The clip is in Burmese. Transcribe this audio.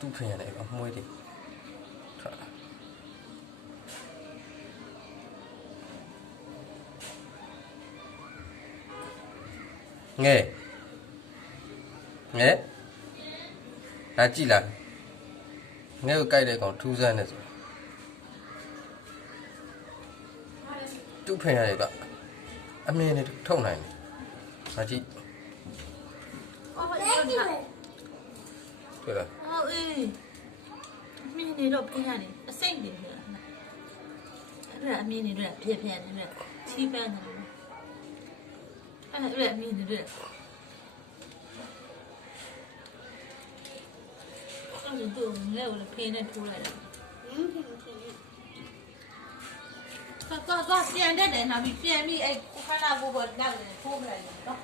တူးဖင်ရတယ်အမွှေးတွေထွက်လာငဲလာကြည့်လားငဲကိုကြိုက်တဲ့ကောင်ထူးဆန်းနေဆိုတူးဖင်ရတယ်ကအမြင်နဲ့ထုတ်နိုင်တယ်လာကြည့်တွေ့လားအေးမင်းနေတော့ဖင်ရတယ်အစိမ့်နေတယ်အဲ့ဒါအမြင်နေတဲ့ပြည့်ပြည့်နေတဲ့ချီးပန်းတယ်အဲ့ဒါအမြင်နေတဲ့အဲ့ဒါသူလက်ကိုဖင်နဲ့ထိုးလိုက်တာသွားပြန်တက်တယ်နောက်ပြီးပြန်ပြီးအဲ့ခန္ဓာကိုယ်ပေါ်နောက်ထိုးပလိုက်တယ်နော်